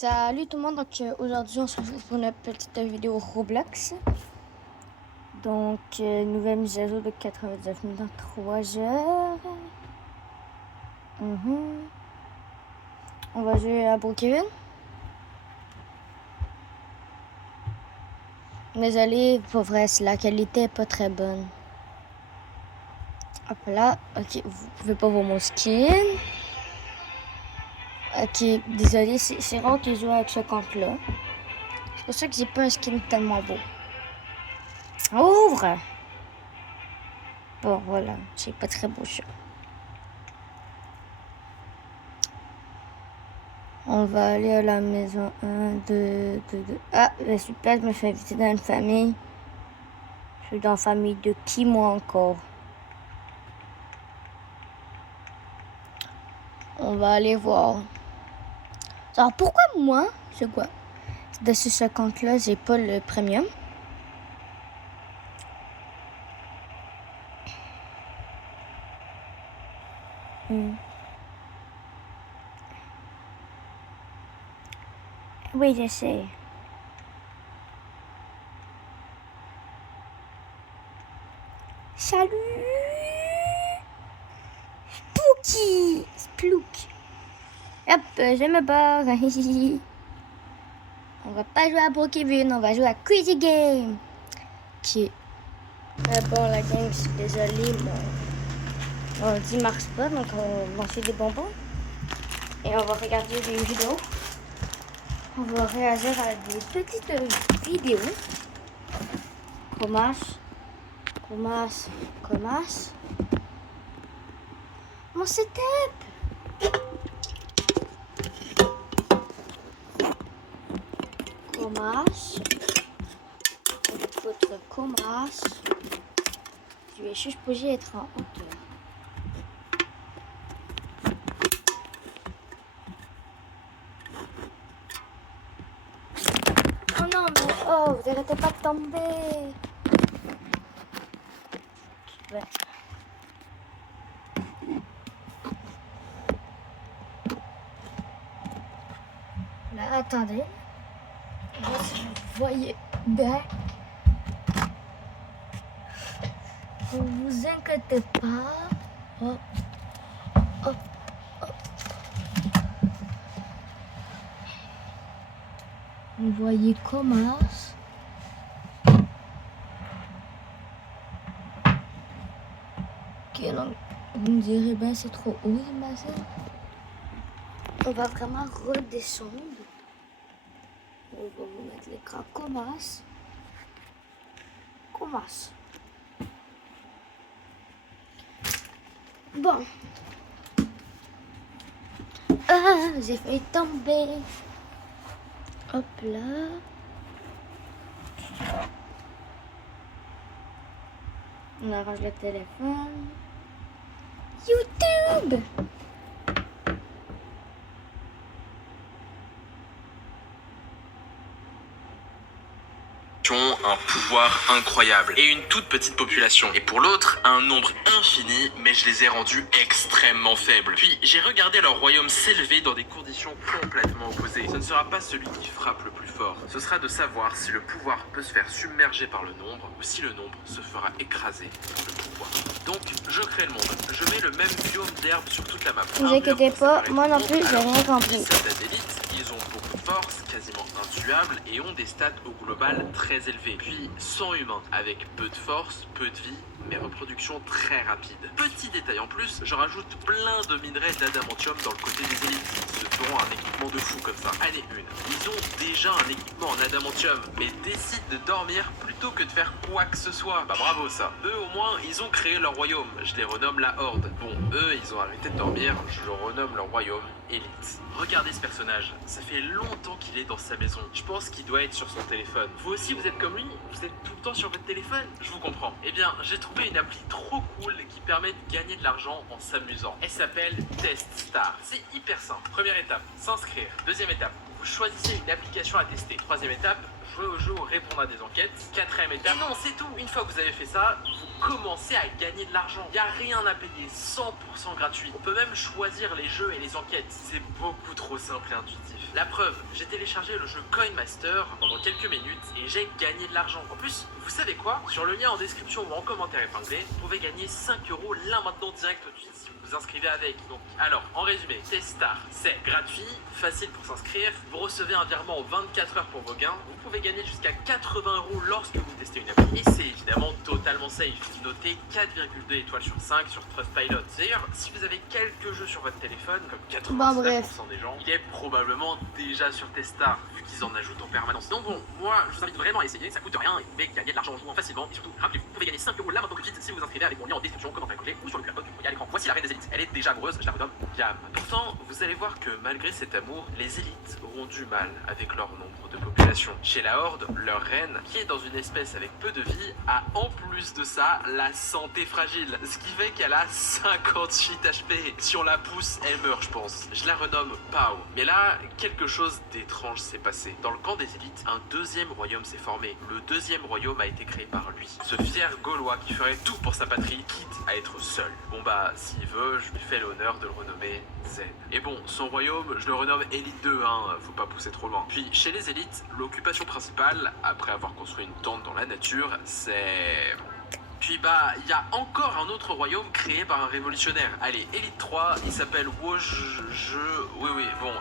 Salut tout le monde, donc aujourd'hui on se retrouve pour une petite vidéo Roblox. Donc nouvelle mise à jour de 99 000 dans 3 heures. On va jouer à Brookhaven. Désolé, pour vrai, la qualité est pas très bonne. Hop là, ok, vous pouvez pas voir mon skin. Ok, désolé, c'est rare que je joue avec ce compte là. C'est pour ça que j'ai pas un skin tellement beau. Ouvre! Bon, voilà, c'est pas très beau ça. On va aller à la maison 1, 2, 2, 2. Ah, super, je me fais inviter dans une famille. Je suis dans la famille de qui, moi, encore? On va aller voir. Alors, pourquoi moi? C'est quoi? De ce compte-là, j'ai pas le premium. Oui, je sais. Salut! Spooky! Splook! Hop, je me barre. On va pas jouer à Brookhaven, on va jouer à Crazy Game. Ok. Bon, la game, je suis désolée, mon ordi marche pas, donc on va manger des bonbons. Et on va regarder des vidéos. On va réagir à des petites vidéos. Commence. Mon setup. Votre commence. Je vais juste bouger être en hauteur. Oh non, mais oh, vous arrêtez pas de tomber. Ouais. Là, attendez. Si vous voyez bien. Ne vous inquiétez pas. Oh. Vous voyez commence. Ok, donc vous me direz, ben c'est trop haut, j'imagine. On va vraiment redescendre. On va vous mettre l'écran commence. Bon. Ah, j'ai failli tomber. Hop là. On arrange le téléphone. YouTube! Un pouvoir incroyable et une toute petite population. Et pour l'autre, un nombre infini, mais je les ai rendus extrêmement faibles. Puis j'ai regardé leur royaume s'élever dans des conditions complètement opposées. Ce ne sera pas celui qui frappe le plus fort. Ce sera de savoir si le pouvoir peut se faire submerger par le nombre ou si le nombre se fera écraser par le pouvoir. Donc je crée le monde. Je mets le même biome d'herbe sur toute la map. Ne vous inquiétez pas, moi non plus, j'ai rien compris. Ils ont beaucoup de force, quasiment intuables, et ont des stats au global très élevés. Puis 100 humains, avec peu de force, peu de vie, mais reproduction très rapide. Petit détail en plus, je rajoute plein de minerais d'adamantium dans le côté des élites. Ils se feront un équipement de fou comme ça. Année 1. Ils ont déjà un équipement en adamantium, mais décident de dormir plutôt que de faire quoi que ce soit. Bah bravo ça. Eux au moins, ils ont créé leur royaume. Je les renomme la Horde. Bon, eux, ils ont arrêté de dormir. Je leur renomme leur royaume Élite. Regardez ce personnage. Ça fait longtemps qu'il est dans sa maison. Je pense qu'il doit être sur son téléphone. Vous aussi, vous êtes comme lui? Vous êtes tout le temps sur votre téléphone? Je vous comprends. Eh bien, j'ai trouvé une appli trop cool qui permet de gagner de l'argent en s'amusant. Elle s'appelle Test Star. C'est hyper simple. Première étape, s'inscrire. Deuxième étape, vous choisissez une application à tester. Troisième étape, jouer au jeu ou répondre à des enquêtes. Quatrième étape, et non, c'est tout. Une fois que vous avez fait ça, vous commencez à gagner de l'argent. Il n'y a rien à payer, 100% gratuit. On peut même choisir les jeux et les enquêtes. C'est beaucoup trop simple et intuitif. La preuve, j'ai téléchargé le jeu Coin Master pendant quelques minutes et j'ai gagné de l'argent. En plus, vous savez quoi? Sur le lien en description ou en commentaire épinglé, vous pouvez gagner 5 € là maintenant direct tout de suite si vous vous inscrivez avec. Donc, alors, en résumé, Testar, c'est gratuit, facile pour s'inscrire. Vous recevez un virement en 24 heures pour vos gains. Vous pouvez gagner jusqu'à 80 € lorsque vous testez une appli. Et c'est évidemment totalement safe. Noté 4,2 étoiles sur 5 sur Trustpilot. D'ailleurs, si vous avez quelques jeux sur votre téléphone, comme 99% des gens, il est probablement déjà sur Testar, vu qu'ils en ajoutent en permanence. Donc bon, moi, je vous invite vraiment à essayer, ça coûte rien, et vous pouvez gagner de l'argent en jouant facilement, et surtout, rappelez-vous, vous pouvez gagner 5 € là maintenant tout de suite si vous vous inscrivez avec mon lien en description, commentaire épinglé, ou sur le QR code que vous voyez à l'écran. Voici la reine des élites, elle est déjà amoureuse, je la renomme Yam. Pourtant, vous allez voir que malgré cet amour, les élites auront du mal avec leur nombre de population. Chez la Horde, leur reine, qui est dans une espèce avec peu de vie, a en plus de ça la santé fragile, ce qui fait qu'elle a 58 HP. Si on la pousse, elle meurt, je pense. Je la renomme Pau. Mais là, quelque chose d'étrange s'est passé. Dans le camp des élites, un deuxième royaume s'est formé. Le deuxième royaume a été créé par lui. Ce fier Gaulois qui ferait tout pour sa patrie, quitte à être seul. Bon bah, s'il veut, je lui fais l'honneur de le renommer Zen. Et bon, son royaume, je le renomme Élite 2, hein, faut pas pousser trop loin. Puis, chez les élites, l'occupation principale, après avoir construit une tente dans la nature, c'est... Puis bah, il y a encore un autre royaume créé par un révolutionnaire. Allez, Élite 3, il s'appelle Woj... Oui, bon,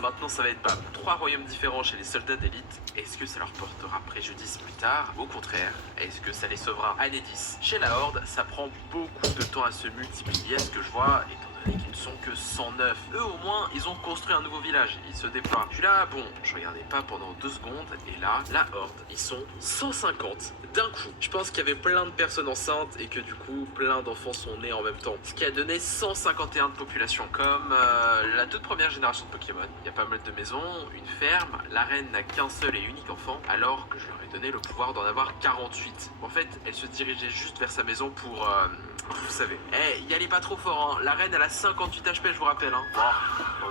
maintenant ça va être BAM. 3 royaumes différents chez les soldats d'élite. Est-ce que ça leur portera préjudice plus tard? Au contraire, est-ce que ça les sauvera? Année 10. Chez la Horde, ça prend beaucoup de temps à se multiplier, à ce que je vois, étant donné qu'ils ne sont que 109. Eux, au moins, ils ont construit un nouveau village, ils se déploient. Puis là, bon, je regardais pas pendant 2 secondes, et là, la Horde, ils sont 150 d'un coup. Je pense qu'il y avait plein de personnes enceintes et que du coup, plein d'enfants sont nés en même temps. Ce qui a donné 151 de population. Comme la toute première génération de Pokémon, il y a pas mal de maisons, une ferme, la reine n'a qu'un seul et unique enfant, alors que je leur ai donné le pouvoir d'en avoir 48. En fait, elle se dirigeait juste vers sa maison pour... vous savez. Eh, y allez pas trop fort, hein. La reine, elle a 58 HP, je vous rappelle, hein. Pas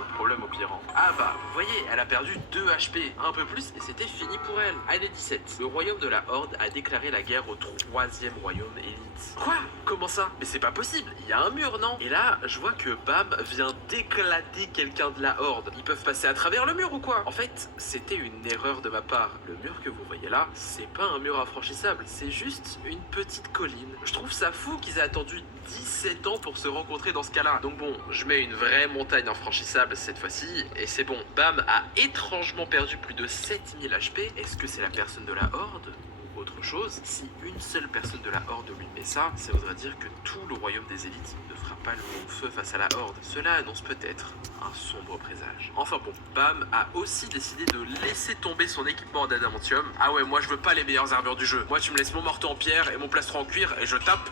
de problème au pire, hein. Ah bah, vous voyez, elle a perdu 2 HP. Un peu plus, et c'était fini pour elle. Année 17. Le royaume de la Horde a déclaré la guerre au 3e royaume élite. Quoi? Comment ça? Mais c'est pas possible, il y a un mur, non? Et là, je vois que Bam vient d'éclater quelqu'un de la Horde. Ils peuvent passer à travers le mur ou quoi? En fait, c'était une erreur de ma part. Le mur que vous voyez là, c'est pas un mur infranchissable, c'est juste une petite colline. Je trouve ça fou qu'ils aient attendu 17 ans pour se rencontrer dans ce cas-là. Donc bon, je mets une vraie montagne infranchissable cette fois-ci, et c'est bon. Bam a étrangement perdu plus de 7000 HP. Est-ce que c'est la personne de la Horde? Autre chose, si une seule personne de la Horde lui met ça, ça voudrait dire que tout le royaume des élites ne fera pas le long feu face à la Horde. Cela annonce peut-être un sombre présage. Enfin bon, Bam a aussi décidé de laisser tomber son équipement d'adamantium. Ah ouais, moi je veux pas les meilleures armures du jeu. Moi tu me laisses mon marteau en pierre et mon plastron en cuir et je tape.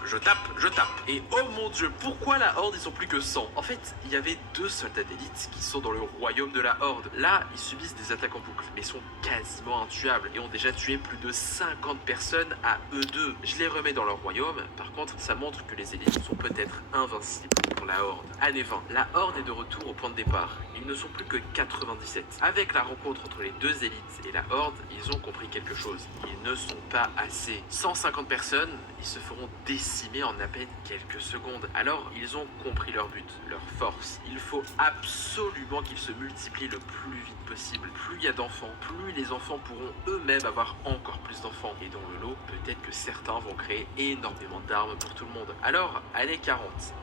Et oh mon dieu, pourquoi la Horde ils sont plus que 100? En fait, il y avait 2 soldats d'élite qui sont dans le royaume de la Horde. Là, ils subissent des attaques en boucle, mais sont quasiment intuables et ont déjà tué plus de 50 personnes à eux deux. Je les remets dans leur royaume. Par contre, ça montre que les élites sont peut-être invincibles pour la Horde. Année 20. La Horde est de retour au point de départ. Ils ne sont plus que 97. Avec la rencontre entre les 2 élites et la Horde, ils ont compris quelque chose. Ils ne sont pas assez. 150 personnes, ils se feront décimer en à peine quelques secondes. Alors, ils ont compris leur but, leur force. Il faut absolument qu'ils se multiplient le plus vite possible. Plus il y a d'enfants, plus les enfants pourront eux-mêmes avoir encore plus d'enfants. Et dans le lot, peut-être que certains vont créer énormément d'armes pour tout le monde. Alors, année 40,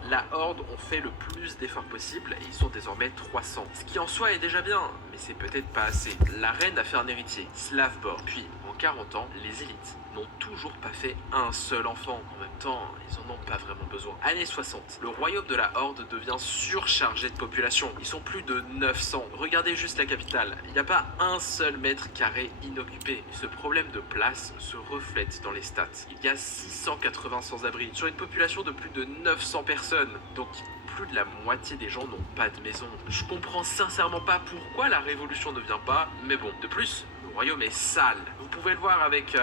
la Horde ont fait le plus d'efforts possible et ils sont désormais 300. Ce qui en soi est déjà bien, mais c'est peut-être pas assez. La reine a fait un héritier, Slavborg. Puis, en 40 ans, les élites n'ont toujours pas fait un seul enfant. En même temps, ils en ont pas vraiment besoin. Année 60, le royaume de la Horde devient surchargé de population. Ils sont plus de 900. Regardez juste la capitale. Il n'y a pas un seul mètre carré inoccupé. Ce problème de place se reflète dans les stats. Il y a 680 sans-abri sur une population de plus de 900 personnes. Donc, plus de la moitié des gens n'ont pas de maison. Je comprends sincèrement pas pourquoi la révolution ne vient pas, mais bon. De plus, le royaume est sale. Vous pouvez le voir avec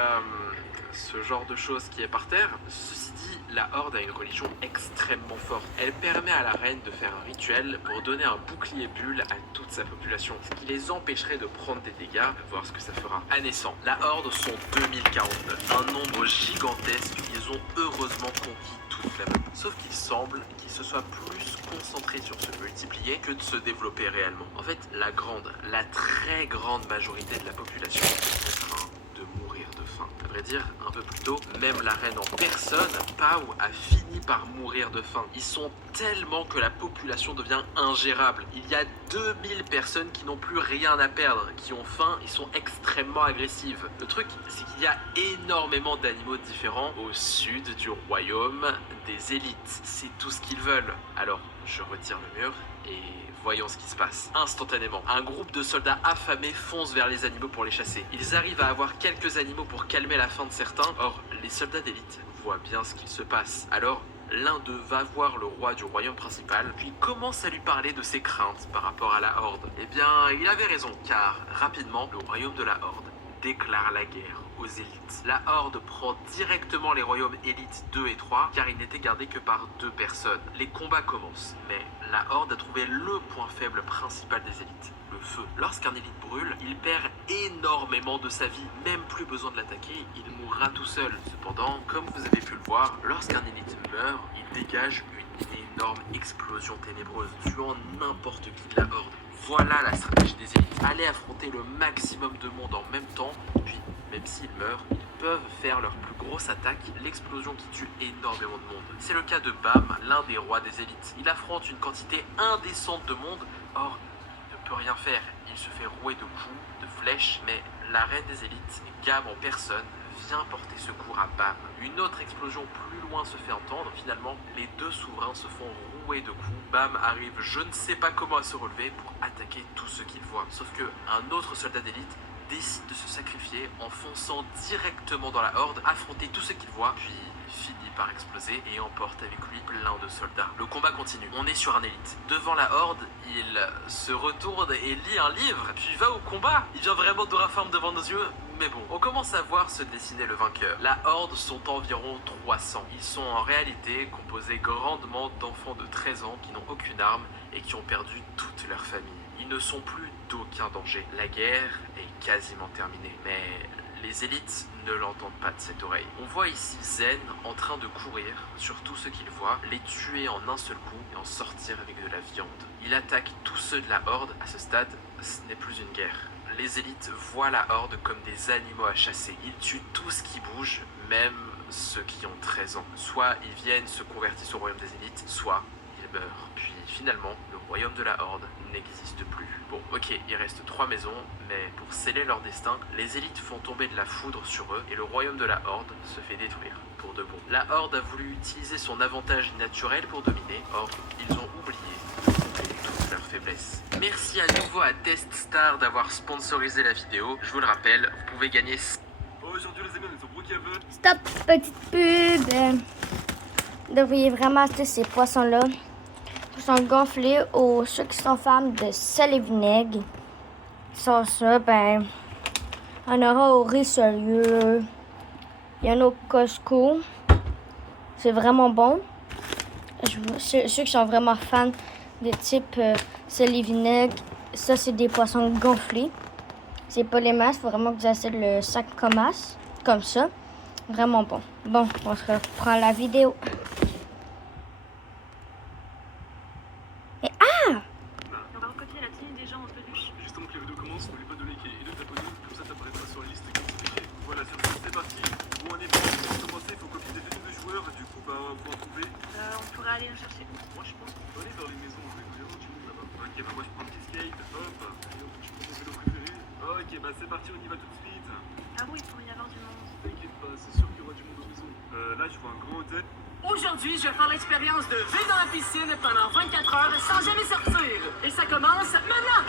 ce genre de choses qui est par terre. Ceci dit, la Horde a une religion extrêmement forte. Elle permet à la reine de faire un rituel pour donner un bouclier bulle à toute sa population, ce qui les empêcherait de prendre des dégâts, à voir ce que ça fera. À naissant, la Horde sont 2049, un nombre gigantesque, ils ont heureusement conquis toute la map. Sauf qu'il semble qu'ils se soient plus concentrés sur se multiplier que de se développer réellement. En fait, la très grande majorité de la population est en train de mourir de faim. À vrai dire, un peu plus tôt, même la reine en personne, Pau, a fini par mourir de faim. Ils sont tellement que la population devient ingérable. Il y a 2000 personnes qui n'ont plus rien à perdre, qui ont faim et sont extrêmement agressives. Le truc, c'est qu'il y a énormément d'animaux différents au sud du royaume des élites. C'est tout ce qu'ils veulent. Alors, je retire le mur et voyons ce qui se passe. Instantanément, un groupe de soldats affamés fonce vers les animaux pour les chasser. Ils arrivent à avoir quelques animaux pour calmer la faim de certains. Or, les soldats d'élite voient bien ce qu'il se passe. Alors, l'un d'eux va voir le roi du royaume principal, puis commence à lui parler de ses craintes par rapport à la Horde. Eh bien, il avait raison, car rapidement, le royaume de la Horde déclare la guerre aux élites. La Horde prend directement les royaumes élites 2 et 3, car ils n'étaient gardés que par 2 personnes. Les combats commencent, mais la Horde a trouvé le point faible principal des élites, le feu. Lorsqu'un élite brûle, il perd énormément de sa vie, même plus besoin de l'attaquer, il mourra tout seul. Cependant, comme vous avez pu le voir, lorsqu'un élite meurt, il dégage une énorme explosion ténébreuse, tuant n'importe qui de la Horde. Voilà la stratégie des élites. Aller affronter le maximum de monde en même temps, puis, même s'ils meurent, ils peuvent faire leur plus grosse attaque, l'explosion qui tue énormément de monde. C'est le cas de Bam, l'un des rois des élites. Il affronte une quantité indécente de monde, or, il ne peut rien faire. Il se fait rouer de coups, de flèches, mais la reine des élites, Gam en personne, vient porter secours à Bam. Une autre explosion plus loin se fait entendre. Finalement, les 2 souverains se font rouer de coups. Bam arrive je ne sais pas comment à se relever pour attaquer tous ceux qu'il voit. Sauf que un autre soldat d'élite décide de se sacrifier en fonçant directement dans la Horde, affronter tout ce qu'il voit, puis finit par exploser et emporte avec lui plein de soldats. Le combat continue. On est sur un élite. Devant la Horde, il se retourne et lit un livre, puis va au combat. Il vient vraiment de rafforme devant nos yeux. Mais bon, on commence à voir se dessiner le vainqueur. La Horde sont environ 300. Ils sont en réalité composés grandement d'enfants de 13 ans qui n'ont aucune arme et qui ont perdu toute leur famille. Ils ne sont plus d'aucun danger. La guerre est quasiment terminée. Mais les élites ne l'entendent pas de cette oreille. On voit ici Zen en train de courir sur tout ce qu'il voit, les tuer en un seul coup et en sortir avec de la viande. Il attaque tous ceux de la Horde. À ce stade, ce n'est plus une guerre. Les élites voient la Horde comme des animaux à chasser. Ils tuent tout ce qui bouge, même ceux qui ont 13 ans. Soit ils viennent se convertir au royaume des élites, soit ils meurent. Puis finalement, le royaume de la Horde n'existe plus. Bon, ok, il reste 3 maisons, mais pour sceller leur destin, les élites font tomber de la foudre sur eux et le royaume de la Horde se fait détruire pour de bon. La Horde a voulu utiliser son avantage naturel pour dominer, or ils ont oublié toute leur faiblesse. Merci à nouveau à Test Star d'avoir sponsorisé la vidéo. Je vous le rappelle, vous pouvez gagner... Aujourd'hui les amis, on est au Brookhaven. Stop, petite pub. Vous devriez vraiment acheter ces poissons-là. Ils sont gonflés aux ceux qui sont fans de sel et vinaigre. Sans ça, ben, on aura au Richelieu. Il y en a au Costco. C'est vraiment bon. Ceux qui sont vraiment fans de type sel et vinaigre, ça c'est des poissons gonflés. C'est pas les masses, il faut vraiment que vous achetez le sac Comas, comme ça. Vraiment bon. Bon, on se reprend la vidéo. Et On va recopier la tenue des gens en peluche. Justement que la vidéo commence, n'oublie pas de liker et de t'abonner, comme ça t'apparaîtra sur la liste comme c'est écrit. Voilà, c'est parti. Bon, on est prêt. Pour commencer, il faut copier des tenues de joueurs, du coup, bah, on va en trouver. On pourrait aller le chercher. Moi, je pense qu'on peut aller vers les maisons, je vais vous dire du monde là-bas. Ok, bah, moi, je prends un petit skate, hop. Allez, hop, je prends mon vélo préféré. Ok, bah, c'est parti, on y va tout de suite. Ah oui, il pourrait y avoir du monde. T'inquiète pas, c'est sûr qu'il y aura du monde aux maisons. Là, je vois un grand hôtel. Aujourd'hui, je vais faire l'expérience de vivre dans la piscine pendant 24 heures sans jamais sortir. Et ça commence maintenant!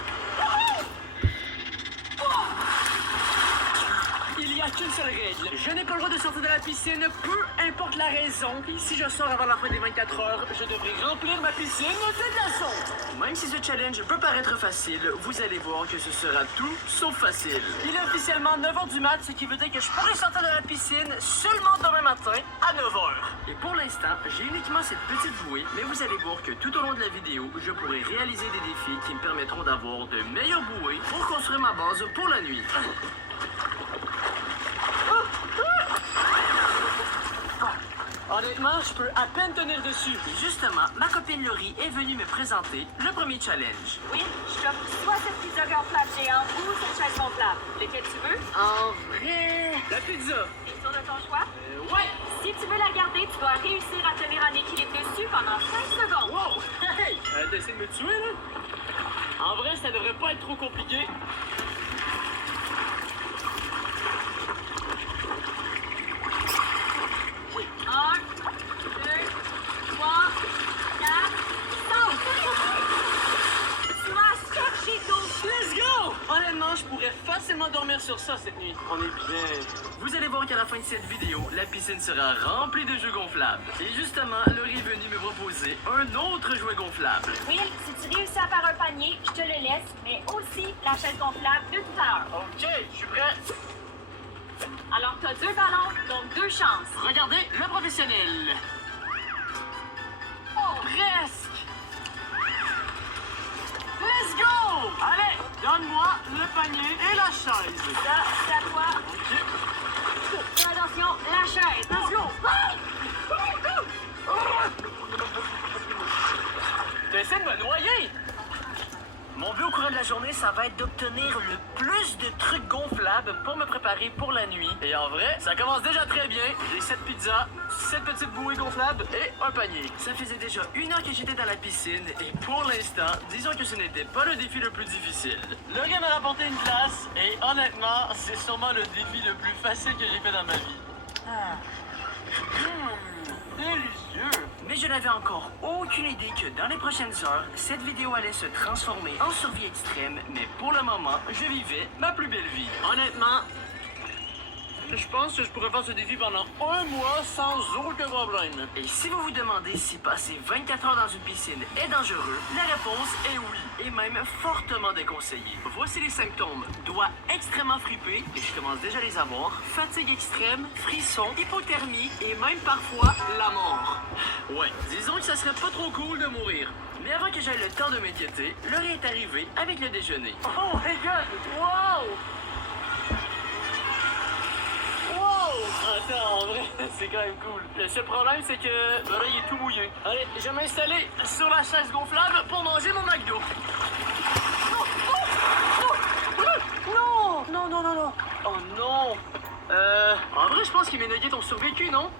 Il y a qu'une seule règle. Je n'ai pas le droit de sortir de la piscine, peu importe la raison. Et si je sors avant la fin des 24 heures, je devrais remplir ma piscine de glaçons. Même si ce challenge peut paraître facile, vous allez voir que ce sera tout sauf facile. Il est officiellement 9h du mat, ce qui veut dire que je pourrais sortir de la piscine seulement demain matin à 9h. Et pour l'instant, j'ai uniquement cette petite bouée, mais vous allez voir que tout au long de la vidéo, je pourrai réaliser des défis qui me permettront d'avoir de meilleures bouées pour construire ma base pour la nuit. Honnêtement, je peux à peine tenir dessus. Et justement, ma copine Laurie est venue me présenter le premier challenge. Oui, je t'offre soit cette pizza gonflable géante ou cette chaise gonflable. Lequel tu veux? En vrai, la pizza. T'es sûr de ton choix? Ouais. Si tu veux la garder, tu dois réussir à tenir en équilibre dessus pendant 5 secondes. Wow! Hey! T'as essayé de me tuer, là? En vrai, ça devrait pas être trop compliqué. Un, deux, trois, quatre, cinq. Smash Cheetos. Let's go! Honnêtement, je pourrais facilement dormir sur ça cette nuit. On est bien. Vous allez voir qu'à la fin de cette vidéo, la piscine sera remplie de jeux gonflables. Et justement, Laurie est venue me proposer un autre jouet gonflable. Will, si tu réussis à faire un panier, je te le laisse, mais aussi la chaise gonflable de tout à l'heure. Ok, je suis prêt. Alors, t'as 2 ballons, donc 2 chances. Regardez le professionnel. Oh, presque. Let's go! Allez, donne-moi le panier et la chaise. Ça, c'est à toi. Ok. Fais attention, la chaise. Let's go! T'essaies de me noyer? Mon but au courant de la journée, ça va être d'obtenir le plus de trucs gonflables pour me préparer pour la nuit. Et en vrai, ça commence déjà très bien. J'ai 7 pizzas, 7 petites bouées gonflables et un panier. Ça faisait déjà 1 heure que j'étais dans la piscine et pour l'instant, disons que ce n'était pas le défi le plus difficile. Le gars m'a rapporté une glace et honnêtement, c'est sûrement le défi le plus facile que j'ai fait dans ma vie. Délicieux! Mais je n'avais encore aucune idée que dans les prochaines heures, cette vidéo allait se transformer en survie extrême, mais pour le moment, je vivais ma plus belle vie. Honnêtement, je pense que je pourrais faire ce défi pendant 1 mois sans aucun problème. Et si vous vous demandez si passer 24 heures dans une piscine est dangereux, la réponse est oui, et même fortement déconseillé. Voici les symptômes. Doigts extrêmement fripés, et je commence déjà à les avoir, fatigue extrême, frissons, hypothermie, et même parfois la mort. Ouais, disons que ça serait pas trop cool de mourir. Mais avant que j'aie le temps de m'inquiéter, Laurie est arrivée avec le déjeuner. Oh my god! Wow! Attends, en vrai, c'est quand même cool. Le seul problème, c'est que là, il est tout mouillé. Allez, je vais m'installer sur la chaise gonflable pour manger mon McDo. Non! Non, non, non, non. Oh non! En vrai, je pense que mes nuggets ont survécu, non?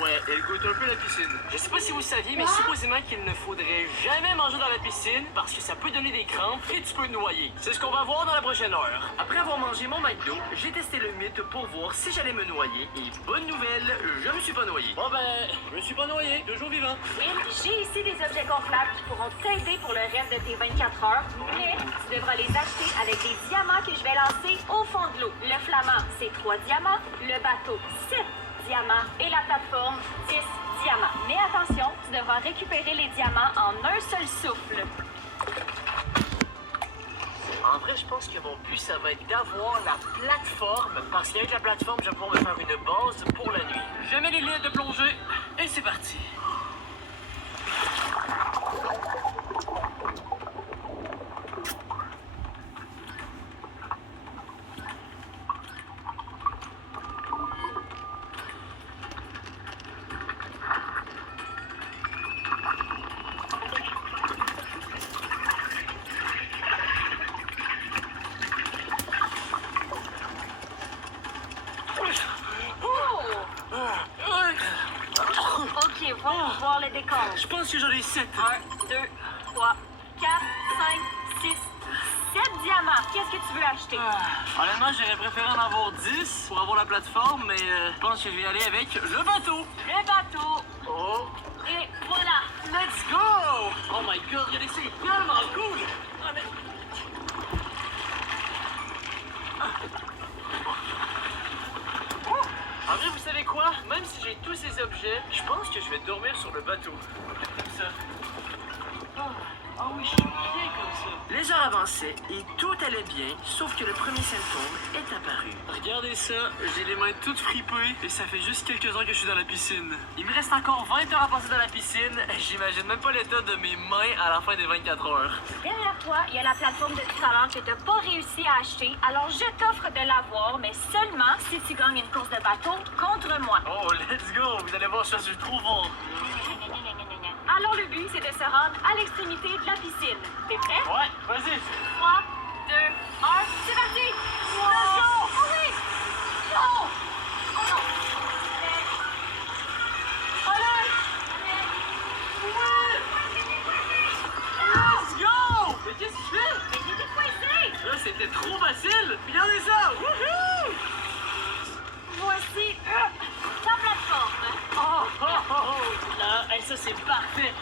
Ouais, elle goûte un peu la piscine. Je sais pas si vous saviez, mais supposément qu'il ne faudrait jamais manger dans la piscine parce que ça peut donner des crampes et tu peux noyer. C'est ce qu'on va voir dans la prochaine heure. Après avoir mangé mon McDo, j'ai testé le mythe pour voir si j'allais me noyer. Et bonne nouvelle, je me suis pas noyé. Bon ben, je me suis pas noyé, toujours vivant. Will, j'ai ici des objets gonflables qui pourront t'aider pour le reste de tes 24 heures, mais tu devras les acheter avec des diamants que je vais lancer au fond de l'eau. Le flamand, c'est 3 diamants. Le bateau, 7 diamants. Et la plateforme, 10 diamants. Mais attention, tu devras récupérer les diamants en un seul souffle. En vrai, je pense que mon but, ça va être d'avoir la plateforme, parce qu'avec la plateforme, je vais pouvoir me faire une base pour la nuit. Je mets les lunettes de plongée, et c'est parti. Ok, voyons voir le décompte. Je pense que j'en ai 7. 1, 2, 3, 4, 5, 6, 7 diamants. Qu'est-ce que tu veux acheter? Honnêtement, j'aurais préféré en avoir 10 pour avoir la plateforme, mais je pense que je vais y aller avec le bateau. Le bateau. Oh, Et voilà. let's go! Oh my god, regardez, c'est tellement cool! Ah, mais... que je vais dormir sur le bateau. Comme ça. Ah oui, je suis bien comme ça. Les heures avançaient et tout allait bien, sauf que le premier symptôme est apparu. Regardez ça, j'ai les mains toutes fripées et ça fait juste quelques heures que je suis dans la piscine. Il me reste encore 20 heures à passer dans la piscine. J'imagine même pas l'état de mes mains à la fin des 24 heures. Derrière toi, il y a la plateforme de tout à l'heure que tu n'as pas réussi à acheter. Alors, je t'offre de l'avoir, mais seulement si tu gagnes une course de bateau contre moi. Oh, let's go! Vous allez voir, je suis trop fort. Alors, le but, c'est de se rendre à l'extrémité de la piscine. T'es prêt? Ouais, vas-y. 3, 2, 1, c'est parti! Let's go! Oh oui! Non! Oh non! Allez! Let's go! Mais qu'est-ce que tu fais? Mais j'étais coincé! Là, c'était trop facile! Regardez ça! Wouhou! Voici ta plateforme. Oh, oh, oh, oh. Là, hey, ça, c'est parfait!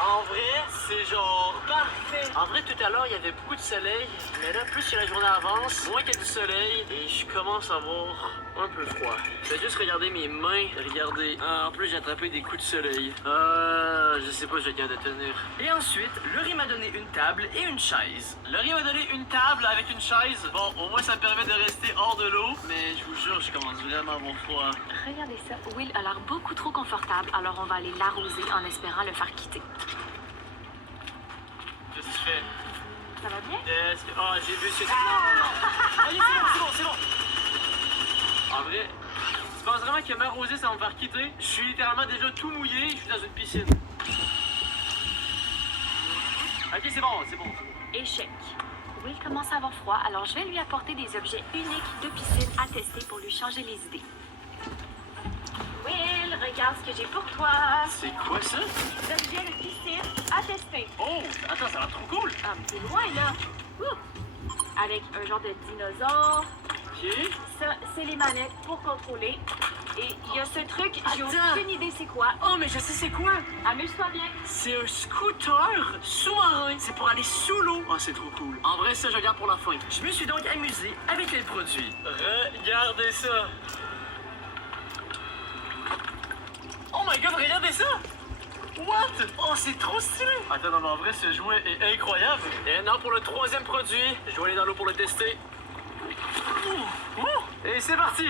En vrai, c'est genre parfait. En vrai, tout à l'heure, il y avait beaucoup de soleil. Mais là, plus que la journée avance, moins qu'il y a du soleil. Et je commence à avoir un peu froid. Je vais juste regarder mes mains. Regardez. Ah, en plus, j'ai attrapé des coups de soleil. Je sais pas, je viens de tenir. Et ensuite, Laurie m'a donné une table et une chaise. Laurie m'a donné une table avec une chaise. Bon, au moins, ça me permet de rester hors de l'eau. Mais je vous jure, je commence vraiment à avoir froid. Regardez ça. Will a l'air beaucoup trop confortable, alors on va aller l'arroser en espérant le faire quitter. Qu'est-ce que tu fais? Ça va bien? Ah, j'ai vu ce... Allez, c'est bon. En vrai, tu penses vraiment que m'arroser, ça va me faire quitter? Je suis littéralement déjà tout mouillé, je suis dans une piscine. Ok, c'est bon. Échec. Will commence à avoir froid, alors je vais lui apporter des objets uniques de piscine à tester pour lui changer les idées. Will, regarde ce que j'ai pour toi. C'est quoi ça? Des objets de piscine à tester. Oh, attends, ça a l'air trop cool. Ah, t'es loin, là. Ouh. Avec un genre de dinosaure. Ok. Ça, c'est les manettes pour contrôler. Et il y a ce truc, j'ai Attends. aucune idée c'est quoi. Oh, mais je sais c'est quoi? Amuse-toi bien. C'est un scooter sous-marin. C'est pour aller sous l'eau. Oh, c'est trop cool. En vrai, ça, je garde pour la fin. Je me suis donc amusé avec les produits. Regardez ça. Oh my god, regardez ça! What? Oh, c'est trop stylé! Attends, non, mais en vrai, ce jouet est incroyable. Et non, pour le troisième produit, je dois aller dans l'eau pour le tester. Et c'est parti!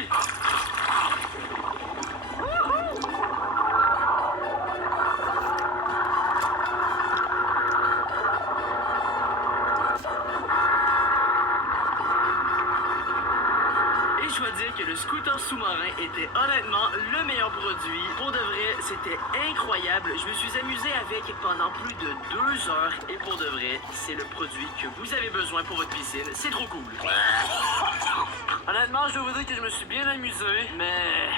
Et je dois dire que le scooter sous-marin était honnêtement le meilleur produit. Pour de vrai, c'était incroyable. Je me suis amusé avec pendant plus de 2 heures. Et pour de vrai, c'est le produit que vous avez besoin pour votre piscine. C'est trop cool. Honnêtement, je dois vous dire que je me suis bien amusé. Mais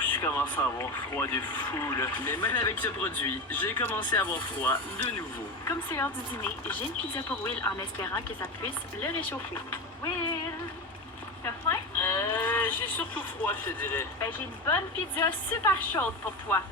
je commence à avoir froid de fou, là. Mais même avec ce produit, j'ai commencé à avoir froid de nouveau. Comme c'est l'heure du dîner, j'ai une pizza pour Will en espérant que ça puisse le réchauffer. Will, t'as faim? J'ai surtout froid, je te dirais. Ben, j'ai une bonne pizza super chaude pour toi.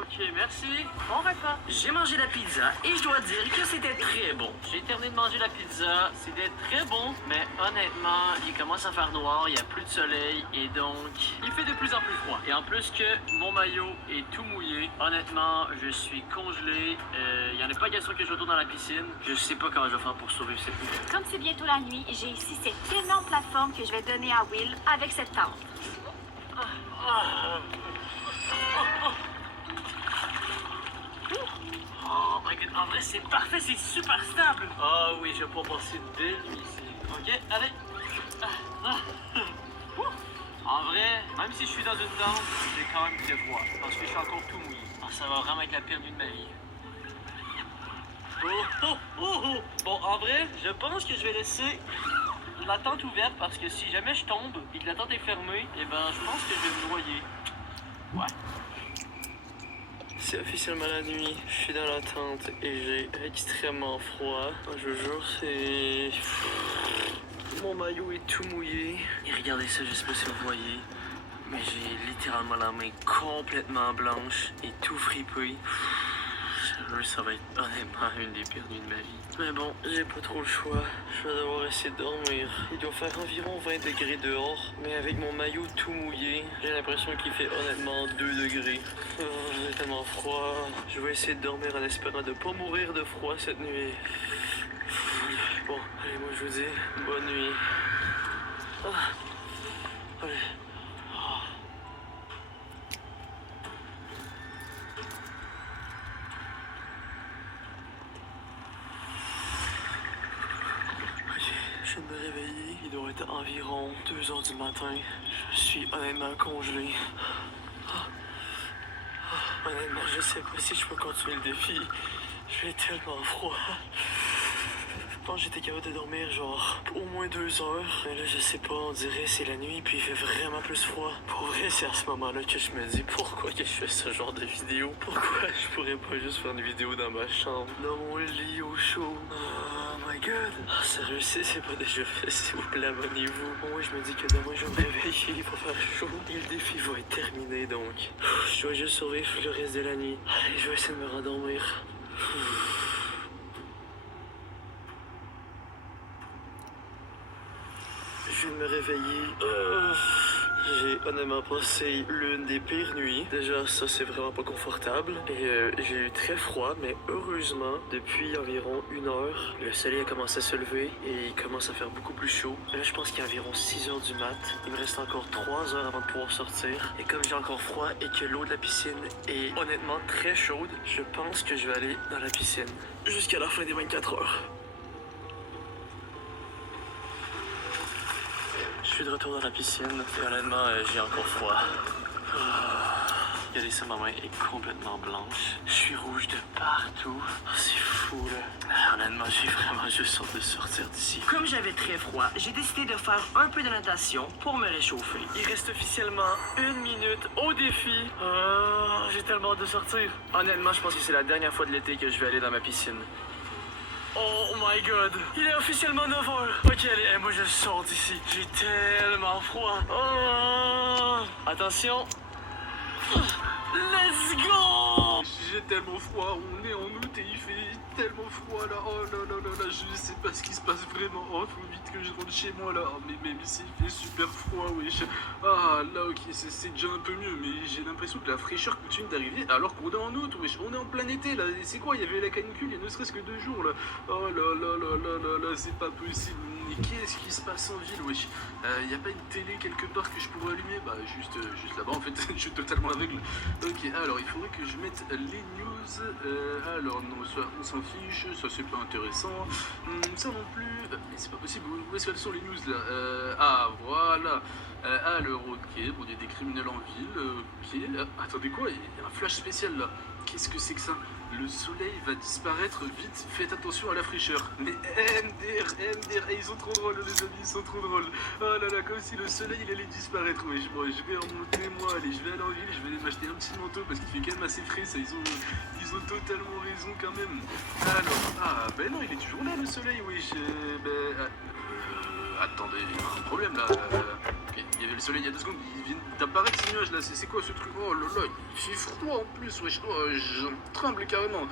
Ok, merci. Bon repas. J'ai mangé la pizza et je dois dire que c'était très bon. J'ai terminé de manger la pizza, c'était très bon, mais honnêtement, il commence à faire noir, il n'y a plus de soleil et donc il fait de plus en plus froid. Et en plus que mon maillot est tout mouillé, honnêtement, je suis congelé. Il n'y en a pas question que je retourne dans la piscine. Je sais pas comment je vais faire pour survivre cette nuit. Comme c'est bientôt la nuit, j'ai ici cette énorme plateforme que je vais donner à Will avec cette tente. Oh my god, en vrai c'est parfait, c'est super stable. Ah oui, je vais pouvoir passer une belle nuit ici. Ok, allez. En vrai, même si je suis dans une tente, j'ai quand même très froid. Parce que je suis encore tout mouillé. Ah, ça va vraiment être la pire nuit de ma vie. Bon, en vrai, je pense que je vais laisser la tente ouverte parce que si jamais je tombe et que la tente est fermée, eh ben je pense que je vais me noyer. Ouais. C'est officiellement la nuit, je suis dans la tente et j'ai extrêmement froid. Je vous jure, c'est... Mon maillot est tout mouillé. Et regardez ça, je sais pas si vous voyez, mais j'ai littéralement la main complètement blanche et tout fripée. Sérieux, ça va être honnêtement une des pires nuits de ma vie. Mais bon, j'ai pas trop le choix. Je vais devoir essayer de dormir. Il doit faire environ 20 degrés dehors, mais avec mon maillot tout mouillé, j'ai l'impression qu'il fait honnêtement 2 degrés. Oh, j'ai tellement froid. Je vais essayer de dormir en espérant de pas mourir de froid cette nuit. Bon, allez, moi je vous dis, bonne nuit. Allez. Je viens de me réveiller, il doit être environ 2h du matin. Je suis honnêtement congelé. Honnêtement, je sais pas si je peux continuer le défi. J'ai tellement froid. Je pense que j'étais capable de dormir genre au moins 2 heures. Mais là, je sais pas, on dirait c'est la nuit puis il fait vraiment plus froid. Pour vrai, c'est à ce moment-là que je me dis pourquoi que je fais ce genre de vidéo. Pourquoi je pourrais pas juste faire une vidéo dans ma chambre, dans mon lit au chaud. Oh my god. Ah, sérieux, c'est pas déjà fait, s'il vous plaît, abonnez-vous. Moi, je me dis que demain, je vais me réveiller, il va faire chaud. Et le défi va être terminé, donc. Je dois juste survivre le reste de la nuit. Allez, je vais essayer de me rendormir. Je viens de me réveiller. J'ai honnêtement passé l'une des pires nuits. Déjà, ça, c'est vraiment pas confortable. Et j'ai eu très froid, mais heureusement, depuis environ 1 heure, le soleil a commencé à se lever et il commence à faire beaucoup plus chaud. Là, je pense qu'il y a environ 6 heures du mat. Il me reste encore 3 heures avant de pouvoir sortir. Et comme j'ai encore froid et que l'eau de la piscine est honnêtement très chaude, je pense que je vais aller dans la piscine jusqu'à la fin des 24 heures. Je suis de retour dans la piscine et honnêtement, j'ai encore froid. Regardez ça, ma main est complètement blanche. Je suis rouge de partout. Oh, c'est fou, là. Honnêtement, j'ai vraiment juste hâte de sortir d'ici. Comme j'avais très froid, j'ai décidé de faire un peu de natation pour me réchauffer. Il reste officiellement 1 minute au défi. J'ai tellement hâte de sortir. Honnêtement, je pense que c'est la dernière fois de l'été que je vais aller dans ma piscine. Oh my god, il est officiellement 9h. Ok, allez, moi je sors d'ici. J'ai tellement froid. Oh. Attention. Let's go. J'ai tellement froid, on est en août et il fait tellement froid là. Oh là là là là, je sais pas ce qui se passe vraiment. Oh, faut vite que je rentre chez moi là. Oh, mais ici il fait super froid, wesh. Ah là, ok, c'est déjà un peu mieux, mais j'ai l'impression que la fraîcheur continue d'arriver alors qu'on est en août, wesh. On est en plein été là. C'est quoi, il y avait la canicule il y a ne serait-ce que 2 jours là. Oh là là là là là là, c'est pas possible. Mais qu'est-ce qui se passe en ville, wesh? Y a pas une télé quelque part que je pourrais allumer? Bah, juste là-bas en fait, je suis totalement aveugle. Ok, alors il faudrait que je mette les news. Alors non, ça on s'en fiche, ça c'est pas intéressant. Ça non plus. Mais c'est pas possible, où est-ce qu'elles sont les news là? Ah voilà. Alors ok, bon, il y a des criminels en ville. Ok. Attendez quoi? Il y a un flash spécial là. Qu'est-ce que c'est que ça? Le soleil va disparaître vite, faites attention à la fraîcheur. Mais MDR, ils sont trop drôles les amis, ils sont trop drôles. Oh là là, comme si le soleil il allait disparaître. Ouais, je vais remonter moi, allez, je vais aller en ville, je vais aller m'acheter un petit manteau parce qu'il fait quand même assez frais, ça, ils ont totalement raison quand même. Alors, ben non, il est toujours là le soleil, oui, attendez, il y a un problème là. Ok, il y avait le soleil il y a 2 secondes, il vient d'apparaître ces nuages là, c'est quoi ce truc? Oh là là, il fait froid en plus, wesh, oh, j'en tremble carrément.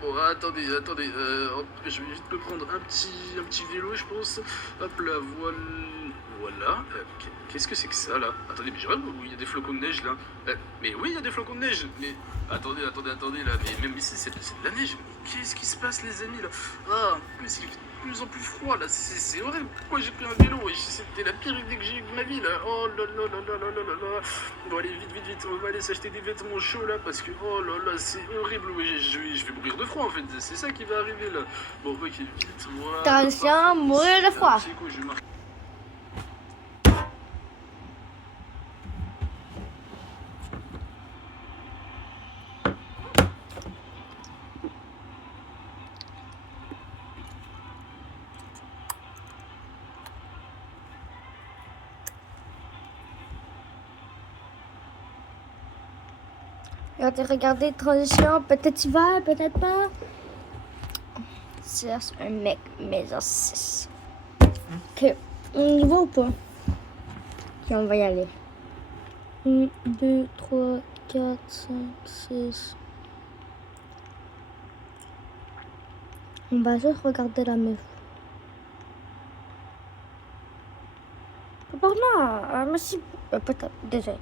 Bon, attendez, je vais vite me prendre un petit vélo, je pense. Hop là, voilà. Qu'est-ce que c'est que ça là? Attendez, mais j'ai rien où il y a des flocons de neige là. Mais oui, il y a des flocons de neige. Mais attendez là. Mais même ici, c'est de la neige. Mais qu'est-ce qui se passe, les amis là? Ah, en plus, il fait de plus en plus froid là. C'est horrible. Pourquoi j'ai pris un vélo? C'était la pire idée que j'ai eue de ma vie là. Oh là là là là là là là là. Bon, allez, vite. On va aller s'acheter des vêtements chauds là parce que oh là là, c'est horrible. Oui, je vais mourir de froid en fait. C'est ça qui va arriver là. Bon, ok, vite, moi. Attention, mourir de froid. C'est quoi, je vais marquer. Regardez, transition, peut-être hiver, peut-être pas. C'est un mec, maison 6. Ok, on y va ou pas? Ok, on va y aller. 1, 2, 3, 4, 5, 6. On va juste regarder la meuf. Pardon, merci. Peut-être, désolé.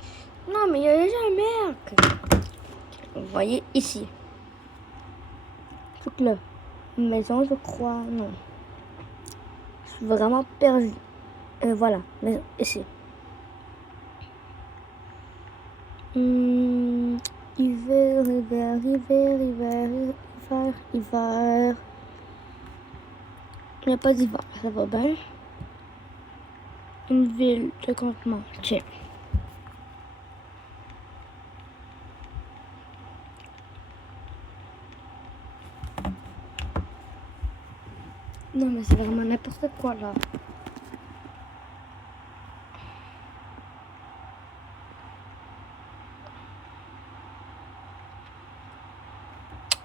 Non, mais il y a déjà un mec. Vous voyez ici. Toute la maison, je crois. Non. Je suis vraiment perdu. Voilà, maison, ici. Hiver, hiver, hiver, hiver, hiver, hiver. Il n'y a pas d'hiver, ça va bien. Une ville de campement. Tiens. Non, mais c'est vraiment n'importe quoi là.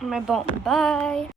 Mais bon, bye.